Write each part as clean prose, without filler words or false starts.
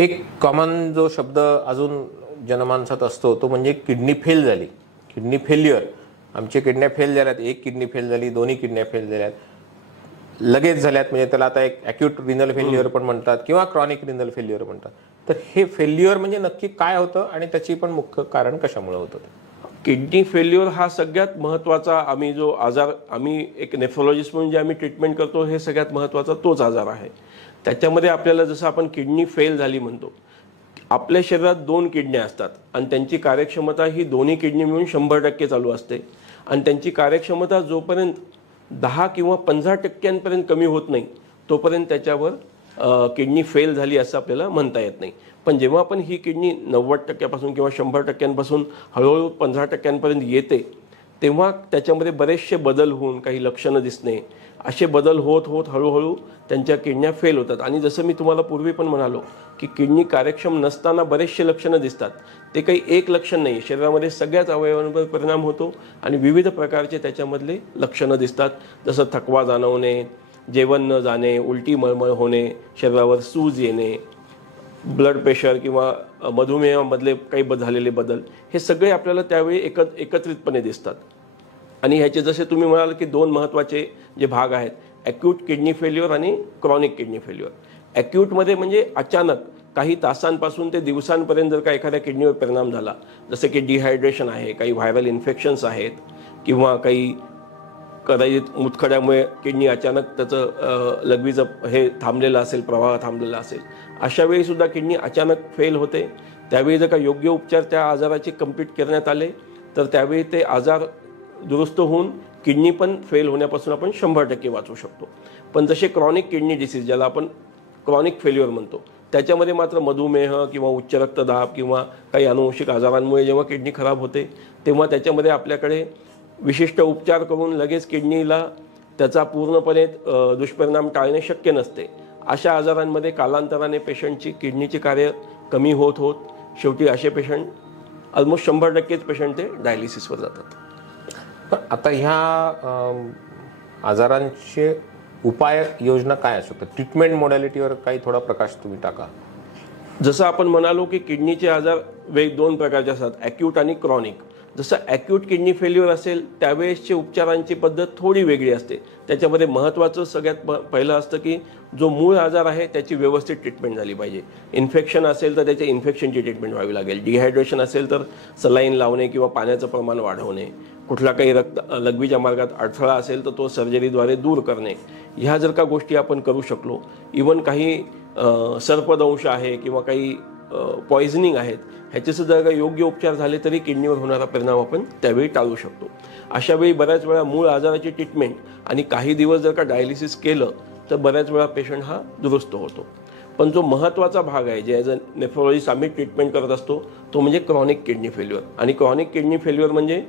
एक कॉमन जो शब्द अजून जनमानसात असतो तो म्हणजे किडनी फेल झाली, किडनी फेल्युअर. आमची किडन्या फेल झाल्यात, एक किडनी फेल झाली, दोन्ही किडन्या फेल झाल्यात, लगेच झाल्यात, म्हणजे त्याला आता एक ॲक्यूट रिनल फेल्युअर पण म्हणतात किंवा क्रॉनिक रिनल फेल्युअर म्हणतात. तर हे फेल्युअर म्हणजे नक्की काय होतं आणि त्याची पण मुख्य कारण कशामुळे होतं? किडनी फेल्युअर हा सगळ्यात महत्त्वाचा आम्ही जो आजार, आम्ही एक नेफ्रोलॉजिस्ट म्हणून जे आम्ही ट्रीटमेंट करतो, हे सगळ्यात महत्त्वाचा तोच आजार आहे. त्याच्यामध्ये आपल्याला जसं आपण किडनी फेल झाली म्हणतो, आपल्या शरीरात 2 किडन्या असतात आणि त्यांची कार्यक्षमता ही दोन्ही किडनी मिळून 100% चालू असते. आणि त्यांची कार्यक्षमता जोपर्यंत 10 किंवा 15% कमी होत नाही तोपर्यंत त्याच्यावर किडनी फेल झाली असं आपल्याला म्हणता येत नाही. पण जेव्हा आपण ही किडनी 90% किंवा 100% हळूहळू 15% येते, तेव्हा त्याच्यामध्ये बरेचसे बदल होऊन काही लक्षणं दिसणे, असे बदल होत होत हळूहळू त्यांच्या किडन्या फेल होतात. आणि जसं मी तुम्हाला पूर्वी पण म्हणालो की किडनी कार्यक्षम नसताना बरेचसे लक्षणं दिसतात. ते काही एक लक्षण नाही, शरीरामध्ये सगळ्याच अवयवांवर परिणाम होतो आणि विविध प्रकारचे त्याच्यामधले लक्षणं दिसतात. जसं थकवा जाणवणे, जेवण न जाणे, उलटी मळमळ होणे, शरीरावर सूज येणे, ब्लड प्रेशर किंवा मधुमेहामधले काही झालेले बदल, हे सगळे आपल्याला त्यावेळी एकत्रितपणे दिसतात. आणि ह्याचे जसे तुम्ही म्हणाल की 2 महत्त्वाचे जे भाग आहेत, ॲक्यूट किडनी फेल्युअर आणि क्रॉनिक किडनी फेल्युअर. ॲक्यूटमध्ये म्हणजे अचानक काही तासांपासून ते दिवसांपर्यंत जर का एखाद्या किडनीवर परिणाम झाला, जसं की डिहायड्रेशन आहे, काही व्हायरल इन्फेक्शन्स आहेत किंवा काही कदाचित मुतखड्यामुळे किडनी अचानक त्याचं लघवीचं हे थांबलेलं असेल, प्रवाह थांबलेला असेल, अशा वेळीसुद्धा किडनी अचानक फेल होते. त्यावेळी जर का योग्य उपचार त्या आजाराचे कंप्लीट करण्यात आले तर त्यावेळी ते आजार दुरुस्त होऊन किडनी पण फेल होण्यापासून आपण 100% वाचवू शकतो. पण जसे क्रॉनिक किडनी डिसीज, ज्याला आपण क्रॉनिक फेल्युअर म्हणतो, त्याच्यामध्ये मात्र मधुमेह किंवा उच्च रक्तदाब किंवा काही अनुवंशिक आजारांमुळे जेव्हा किडनी खराब होते, तेव्हा त्याच्यामध्ये आपल्याकडे विशिष्ट उपचार करून लगेच किडनीला त्याचा पूर्णपणे दुष्परिणाम टाळणे शक्य नसते. अशा आजारांमध्ये कालांतराने पेशंटची किडनीचे कार्य कमी होत होत शेवटी असे पेशंट ऑलमोस्ट 100%च पेशंट ते डायलिसिसवर जातात. पण आता ह्या आजारांचे उपाय योजना काय असू शकतात? ट्रीटमेंट मॉडॅलिटीवर काही थोडा प्रकाश तुम्ही टाका. जसं आपण म्हणालो की किडनीचे आजार 2 प्रकारचे असतात, ॲक्यूट आणि क्रॉनिक. जसं ॲक्यूट किडनी फेल्युअर असेल त्यावेळेसची उपचारांची पद्धत थोडी वेगळी असते. त्याच्यामध्ये महत्त्वाचं सगळ्यात पहिलं असतं की जो मूळ आजार आहे त्याची व्यवस्थित ट्रीटमेंट झाली पाहिजे. इन्फेक्शन असेल तर त्याच्या इन्फेक्शनची ट्रीटमेंट व्हावी लागेल. डिहायड्रेशन असेल तर सलाईन लावणे किंवा पाण्याचं प्रमाण वाढवणे. कुठला काही लघवीच्या मार्गात अडथळा असेल तर तो सर्जरीद्वारे दूर करणे. ह्या जर का गोष्टी आपण करू शकलो, इवन काही सर्पदंश आहे किंवा काही पॉयझनिंग आहेत, ह्याचेसुद्धा काही योग्य उपचार झाले तरी किडनीवर होणारा परिणाम आपण त्यावेळी टाळू शकतो. अशा वेळी बऱ्याच वेळा मूळ आजाराची ट्रीटमेंट आणि काही दिवस जर का डायलिसिस केलं तर बऱ्याच वेळा पेशंट हा दुरुस्त होतो. पण जो महत्त्वाचा भाग आहे, जे ॲज अ नेफ्रोलॉजिस्ट आम्ही ट्रीटमेंट करत असतो, तो म्हणजे क्रॉनिक किडनी फेल्युअर. आणि क्रॉनिक किडनी फेल्युअर म्हणजे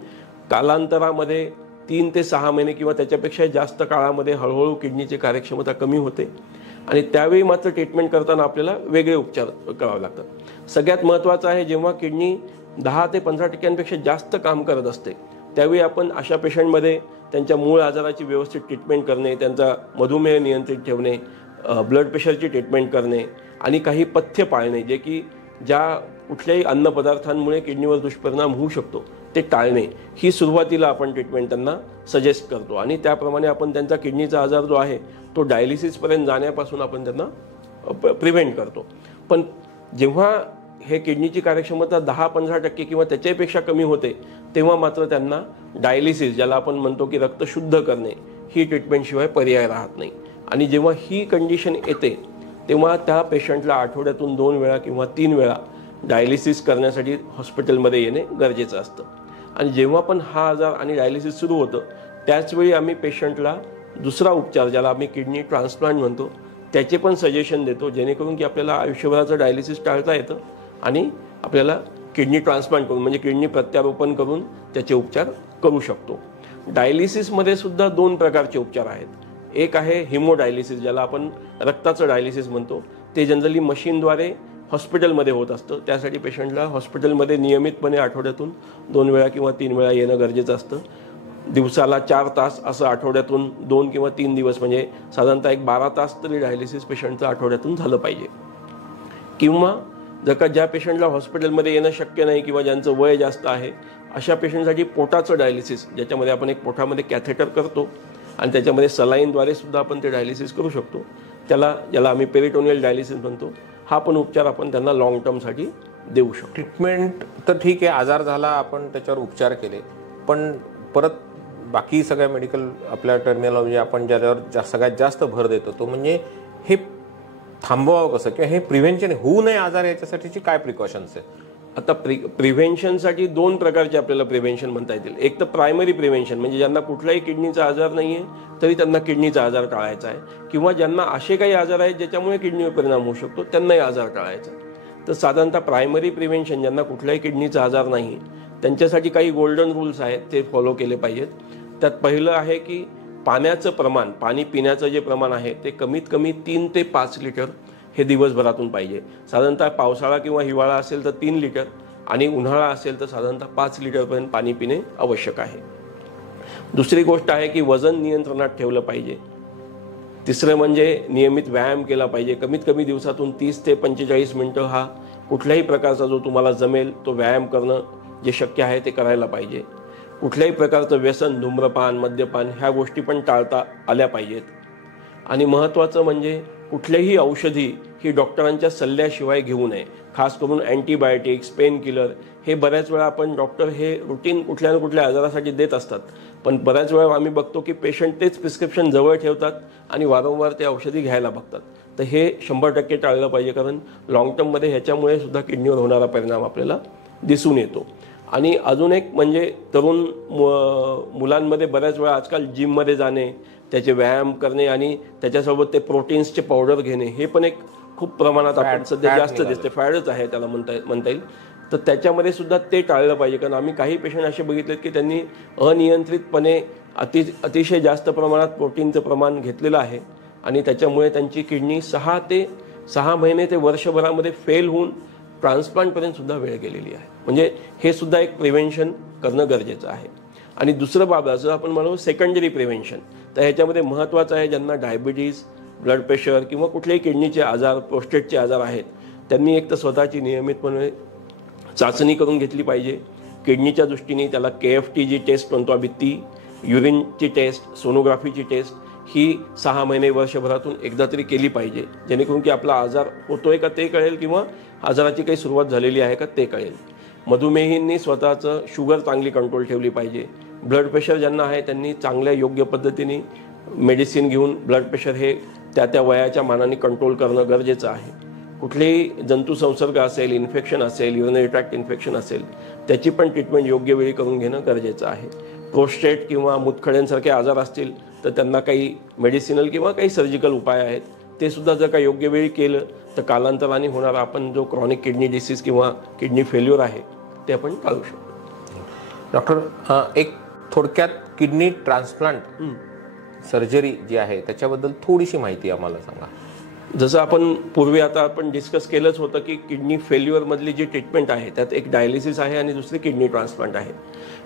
कालांतरामध्ये 3 ते 6 महिने किंवा त्याच्यापेक्षा जास्त काळामध्ये हळूहळू किडनीची कार्यक्षमता कमी होते आणि त्यावेळी मात्र ट्रीटमेंट करताना आपल्याला वेगळे उपचार करावे लागतात. सगळ्यात महत्त्वाचं आहे, जेव्हा किडनी 10 ते 15% जास्त काम करत असते त्यावेळी आपण अशा पेशंटमध्ये त्यांच्या मूळ आजाराची व्यवस्थित ट्रीटमेंट करणे, त्यांचा मधुमेह नियंत्रित ठेवणे, ब्लड प्रेशरची ट्रीटमेंट करणे आणि काही पथ्य पाळणे, जे की ज्या कुठल्याही अन्नपदार्थांमुळे किडनीवर दुष्परिणाम होऊ शकतो ते टाळणे, ही सुरुवातीला आपण ट्रीटमेंट त्यांना सजेस्ट करतो. आणि त्याप्रमाणे आपण त्यांचा किडनीचा आजार जो आहे तो डायलिसिसपर्यंत जाण्यापासून आपण त्यांना प्रिव्हेंट करतो. पण जेव्हा हे किडनीची कार्यक्षमता 10-15% किंवा त्याच्यापेक्षा कमी होते तेव्हा मात्र त्यांना डायलिसिस, ज्याला आपण म्हणतो की रक्त शुद्ध करणे, ही ट्रीटमेंटशिवाय पर्याय राहत नाही. आणि जेव्हा ही कंडिशन येते तेव्हा त्या पेशंटला आठवड्यातून 2 वेळा किंवा 3 वेळा डायलिसिस करण्यासाठी हॉस्पिटलमध्ये येणे गरजेचं असतं. आणि जेव्हा पण हा आजार आणि डायलिसिस सुरू होतं त्याचवेळी आम्ही पेशंटला दुसरा उपचार, ज्याला आम्ही किडनी ट्रान्सप्लांट म्हणतो, त्याचे पण सजेशन देतो, जेणेकरून की आपल्याला आयुष्यभराचं डायलिसिस टाळता येतं आणि आपल्याला किडनी ट्रान्सप्लांट करून म्हणजे किडनी प्रत्यारोपण करून त्याचे उपचार करू शकतो. डायलिसिसमध्ये सुद्धा 2 प्रकारचे उपचार आहेत. एक आहे हिमोडायलिसिस, ज्याला आपण रक्ताचं डायलिसिस म्हणतो. ते जनरली मशीनद्वारे हॉस्पिटलमध्ये होत असतं. त्यासाठी पेशंटला हॉस्पिटलमध्ये नियमितपणे आठवड्यातून 2 वेळा किंवा 3 वेळा येणं गरजेचं असतं. दिवसाला 4 तास, असं आठवड्यातून 2 किंवा 3 दिवस, म्हणजे साधारणतः एक 12 तास तरी डायलिसिस पेशंटचं आठवड्यातून झालं पाहिजे. किंवा जर का ज्या पेशंटला हॉस्पिटलमध्ये येणं शक्य नाही किंवा ज्यांचं वय जास्त आहे अशा पेशंटसाठी पोटाचं डायलिसिस, ज्याच्यामध्ये आपण एक पोटामध्ये कॅथेटर करतो आणि त्याच्यामध्ये सलाईनद्वारे सुद्धा आपण ते डायलिसिस करू शकतो, ज्याला आम्ही पेरिटोनियल डायलिसिस म्हणतो, हा पण उपचार आपण त्यांना लॉंग टर्मसाठी देऊ शकतो. ट्रीटमेंट तर ठीक आहे, आजार झाला आपण त्याच्यावर उपचार केले, पण परत बाकी सगळ्या मेडिकल आपल्या टर्मिनॉलॉजी आपण ज्याच्यावर सगळ्यात जास्त भर देतो तो म्हणजे हे थांबवावं कसं किंवा हे प्रिव्हेंशन होऊ नये आजार, याच्यासाठीची काय प्रिकॉशन्स आहेत? आता प्रिव्हेंशनसाठी दोन प्रकारचे आपल्याला प्रिव्हेंशन म्हणता येतील. एक तर प्रायमरी प्रिव्हेंशन, म्हणजे ज्यांना कुठलाही किडनीचा आजार नाही आहे तरी त्यांना किडनीचा आजार टाळायचा आहे, किंवा ज्यांना असे काही आजार आहेत ज्याच्यामुळे किडनीवर परिणाम होऊ शकतो त्यांनाही आजार टाळायचा आहे. तर साधारणतः प्रायमरी प्रिव्हेंशन, ज्यांना कुठलाही किडनीचा आजार नाही त्यांच्यासाठी काही गोल्डन रूल्स आहेत ते फॉलो केले पाहिजेत. त्यात पहिलं आहे की पाण्याचं प्रमाण, पाणी पिण्याचं जे प्रमाण आहे ते कमीत कमी 3 ते 5 लिटर हे दिवसभरातून पाहिजे. साधारणतः पावसाळा किंवा हिवाळा असेल तर 3 लिटर आणि उन्हाळा असेल तर साधारणतः 5 लिटरपर्यंत पाणी पिणे आवश्यक आहे. दुसरी गोष्ट आहे की वजन नियंत्रणात ठेवलं पाहिजे. तिसरं म्हणजे नियमित व्यायाम केला पाहिजे. कमीत कमी दिवसातून 30 ते 45 मिनिटं हा कुठल्याही प्रकारचा जो तुम्हाला जमेल तो व्यायाम करणं जे शक्य आहे ते करायला पाहिजे. कुठल्याही प्रकारचं व्यसन, धूम्रपान, मद्यपान ह्या गोष्टी पण टाळता आल्या पाहिजेत. आणि महत्त्वाचं म्हणजे कुठल्याही औषधी ही डॉक्टरांच्या सल्ल्याशिवाय घेऊ नये. खास करून अँटीबायोटिक्स, पेन किलर हे बऱ्याच वेळा आपण डॉक्टर हे रुटीन कुठल्या ना कुठल्या आजारासाठी देत असतात, पण बऱ्याच वेळा आम्ही बघतो की पेशंट तेच प्रिस्क्रिप्शन जवळ ठेवतात आणि वारंवार ते औषधी घ्यायला बघतात. तर हे 100% टाळलं पाहिजे, कारण लॉंग टर्ममध्ये ह्याच्यामुळे सुद्धा किडनीवर होणारा परिणाम आपल्याला दिसून येतो. आणि अजून एक म्हणजे तरुण मुलांमध्ये बऱ्याच वेळा आजकाल जिममध्ये जाणे, त्याचे व्यायाम करणे आणि त्याच्यासोबत ते प्रोटीन्सचे पावडर घेणे हे पण एक खूप प्रमाणात आपण सध्या जास्त दिसते, फॅडच आहे त्याला म्हणता येईल. तर त्याच्यामध्ये सुद्धा ते टाळलं पाहिजे, कारण आम्ही काही पेशंट असे बघितलेत की त्यांनी अनियंत्रितपणे अतिशय जास्त प्रमाणात प्रोटीनचं प्रमाण घेतलेलं आहे आणि त्याच्यामुळे त्यांची किडनी 6 महिने ते वर्षभरामध्ये फेल होऊन ट्रान्सप्लांटपर्यंत सुद्धा वेळ गेलेली आहे. म्हणजे हे सुद्धा एक प्रिव्हेंशन करणं गरजेचं आहे. आणि दुसरं बाब असं आपण म्हणू सेकंडरी प्रिव्हेंशन, तर ह्याच्यामध्ये महत्त्वाचं आहे ज्यांना डायबिटीज, ब्लड प्रेशर किंवा कुठलेही किडनीचे आजार, प्रोस्टेटचे आजार आहेत त्यांनी एक तर स्वतःची नियमितपणे चाचणी करून घेतली पाहिजे. किडनीच्या दृष्टीने त्याला KFT जी टेस्ट म्हणतो आम्ही ती, युरिनची टेस्ट, सोनोग्राफीची टेस्ट ही 6 महिने वर्षभरातून एकदा तरी केली पाहिजे, जेणेकरून की आपला आजार होतोय का ते कळेल किंवा आजाराची काही सुरुवात झालेली आहे का ते कळेल. मधुमेहींनी स्वतःचं शुगर चांगली कंट्रोल ठेवली पाहिजे. ब्लड प्रेशर ज्यांना आहे त्यांनी चांगल्या योग्य पद्धतीने मेडिसिन घेऊन ब्लड प्रेशर हे त्या वयाच्या मानाने कंट्रोल करणं गरजेचं आहे. कुठलेही जंतू संसर्ग असेल, इन्फेक्शन असेल, युरिनरी ट्रॅक्ट इन्फेक्शन असेल त्याची पण ट्रीटमेंट योग्य वेळी करून घेणं गरजेचं आहे. प्रोस्टेट किंवा मूतखड्यांसारखे आजार असतील तर त्यांना काही मेडिसिनल किंवा काही सर्जिकल उपाय आहेत, ते सुद्धा जर का योग्य वेळी केलं तर कालांतराने होणारा आपण जो क्रॉनिक किडनी डिसीज किंवा किडनी फेल्युअर आहे ते आपण टाळू शकतो. डॉक्टर, एक थोडक्यात किडनी ट्रान्सप्लांट सर्जरी जी आहे त्याच्याबद्दल थोडीशी माहिती आम्हाला सांगा. जसं आपण पूर्वी आता आपण डिस्कस केलंच होतं की किडनी फेल्युअरमधली जी ट्रीटमेंट आहे त्यात एक डायलिसिस आहे आणि दुसरी किडनी ट्रान्सप्लांट आहे.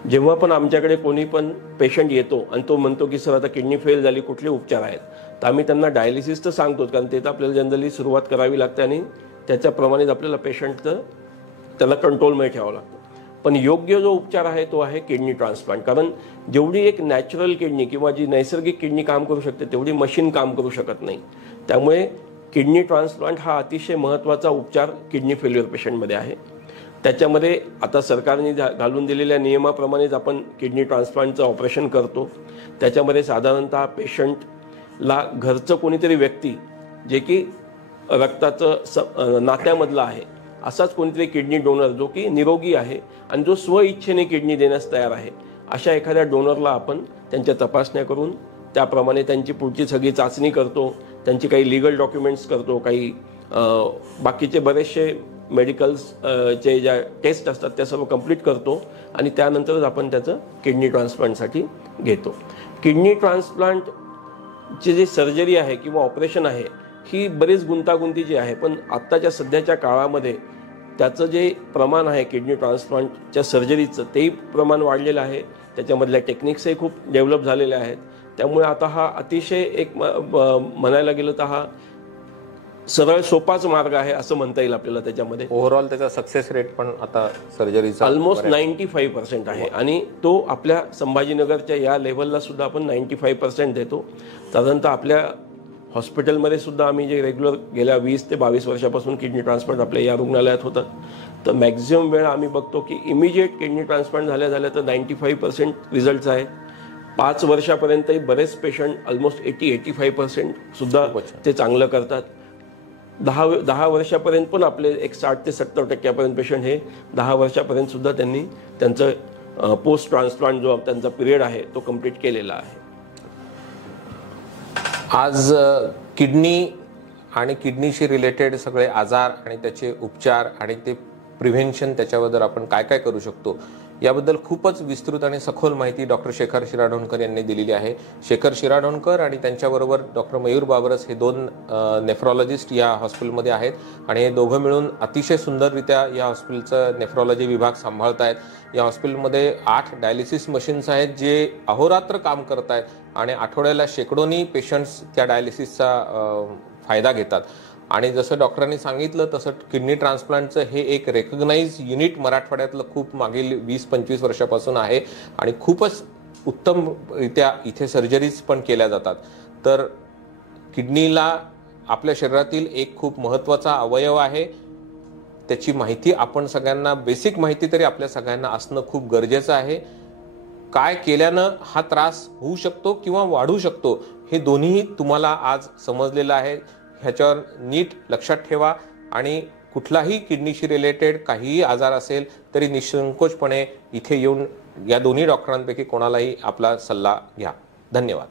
जेव्हा पण आमच्याकडे कोणी पण पेशंट येतो आणि तो म्हणतो की सर आता किडनी फेल झाली, कुठले उपचार आहेत, तर आम्ही त्यांना डायलिसिस तर सांगतोच, कारण ते तर आपल्याला जनरली सुरुवात करावी लागते आणि त्याच्याप्रमाणेच आपल्याला पेशंटचं त्याला कंट्रोलमध्ये ठेवावं लागतं. पण योग्य जो उपचार आहे तो आहे किडनी ट्रान्सप्लांट, कारण जेवढी एक नॅचरल किडनी किंवा जी नैसर्गिक किडनी काम करू शकते तेवढी मशीन काम करू शकत नाही. त्यामुळे किडनी ट्रान्सप्लांट हा अतिशय महत्त्वाचा उपचार किडनी फेल्युअर पेशंटमध्ये आहे. त्याच्यामध्ये आता सरकारने घालून दिलेल्या नियमाप्रमाणेच आपण किडनी ट्रान्सप्लांटचं ऑपरेशन करतो. त्याच्यामध्ये साधारणतः पेशंटला घरचं कोणीतरी व्यक्ती जे की रक्ताचं नात्यामधलं आहे असाच कोणीतरी किडनी डोनर जो की निरोगी आहे आणि जो स्वइच्छेने किडनी देण्यास तयार आहे, अशा एखाद्या डोनरला आपण त्यांच्या तपासण्या करून त्याप्रमाणे त्यांची पुढची सगळी चाचणी करतो, त्यांची काही लिगल डॉक्युमेंट्स करतो, काही बाकीचे बरेचसे मेडिकल्सचे ज्या टेस्ट असतात त्या सर्व कंप्लीट करतो आणि त्यानंतरच आपण त्याचं किडनी ट्रान्सप्लांटसाठी घेतो. किडनी ट्रान्सप्लांटची जी सर्जरी आहे किंवा ऑपरेशन आहे ही बरीच गुंतागुंतीची आहे, पण आत्ताच्या सध्याच्या काळामध्ये त्याचं जे प्रमाण आहे किडनी ट्रान्सप्लांटच्या सर्जरीचं तेही प्रमाण वाढलेलं आहे. त्याच्यामधल्या टेक्निक्सही खूप डेव्हलप झालेल्या आहेत. त्यामुळे आता हा अतिशय एक म्हणायला गेलं तर हा सरळ सोपाच मार्ग आहे असं म्हणता येईल आपल्याला त्याच्यामध्ये. ओव्हरऑल त्याचा सक्सेस रेट पण आता सर्जरीचा ऑलमोस्ट 95% आहे आणि तो आपल्या संभाजीनगरच्या या लेव्हलला सुद्धा आपण 95% देतो. साधारणतः आपल्या हॉस्पिटलमध्ये सुद्धा आम्ही जे रेग्युलर गेल्या 20 ते 22 वर्षापासून किडनी ट्रान्सप्लांट आपल्या या रुग्णालयात होतं, तर मॅक्झिमम वेळ आम्ही बघतो की इमिजिएट किडनी ट्रान्सप्लांट झाल्या तर 95% रिझल्ट्स आहेत. 5 वर्षापर्यंतही बरेच पेशंट ऑलमोस्ट 80-85% सुद्धा ते चांगलं करतात. 10 वर्षापर्यंत पण आपले एक 60 ते 70% पेशंट हे 10 वर्षापर्यंत सुद्धा त्यांनी त्यांचं पोस्ट ट्रान्सप्लांट जो त्यांचा पिरियड आहे तो कंप्लीट केलेला आहे. आज किडनी आणि किडनीशी रिलेटेड सगळे आजार आणि त्याचे उपचार आणि ते प्रिव्हेन्शन त्याच्याबद्दल आपण काय काय करू शकतो याबद्दल खूपच विस्तृत आणि सखोल माहिती डॉक्टर शेखर शिराढोणकर यांनी दिलेली आहे. शेखर शिराढोणकर आणि त्यांच्याबरोबर डॉक्टर मयूर बाबरस हे 2 नेफ्रॉलॉजिस्ट या हॉस्पिटलमध्ये आहेत आणि हे दोघं मिळून अतिशय सुंदररित्या या हॉस्पिटलचं नेफ्रॉलॉजी विभाग सांभाळत आहेत. या हॉस्पिटलमध्ये 8 डायलिसिस मशीन्स आहेत जे अहोरात्र काम करत आहेत आणि आठवड्याला शेकडोनी पेशंट्स त्या डायलिसिसचा फायदा घेतात. आणि जसं डॉक्टरांनी सांगितलं तसं किडनी ट्रान्सप्लांटचं हे एक रेकग्नाइज युनिट मराठवाड्यातलं खूप मागील 20-25 वर्षापासून आहे आणि खूपच उत्तमरित्या इथे सर्जरीज पण केल्या जातात. तर किडनीला आपल्या शरीरातील एक खूप महत्त्वाचा अवयव आहे. त्याची माहिती आपण सगळ्यांना, बेसिक माहिती तरी आपल्या सगळ्यांना असणं खूप गरजेचं आहे. काय केल्यानं हा त्रास होऊ शकतो किंवा वाढू शकतो हे दोन्ही तुम्हाला आज समजलेलं आहे. ह्याच्यावर नीट लक्षात ठेवा आणि कुठलाही किडनीशी रिलेटेड काहीही आजार असेल तरी निसंकोचपणे इथे येऊन या दोन्ही डॉक्टरांपैकी कोणालाही आपला सल्ला घ्या. धन्यवाद.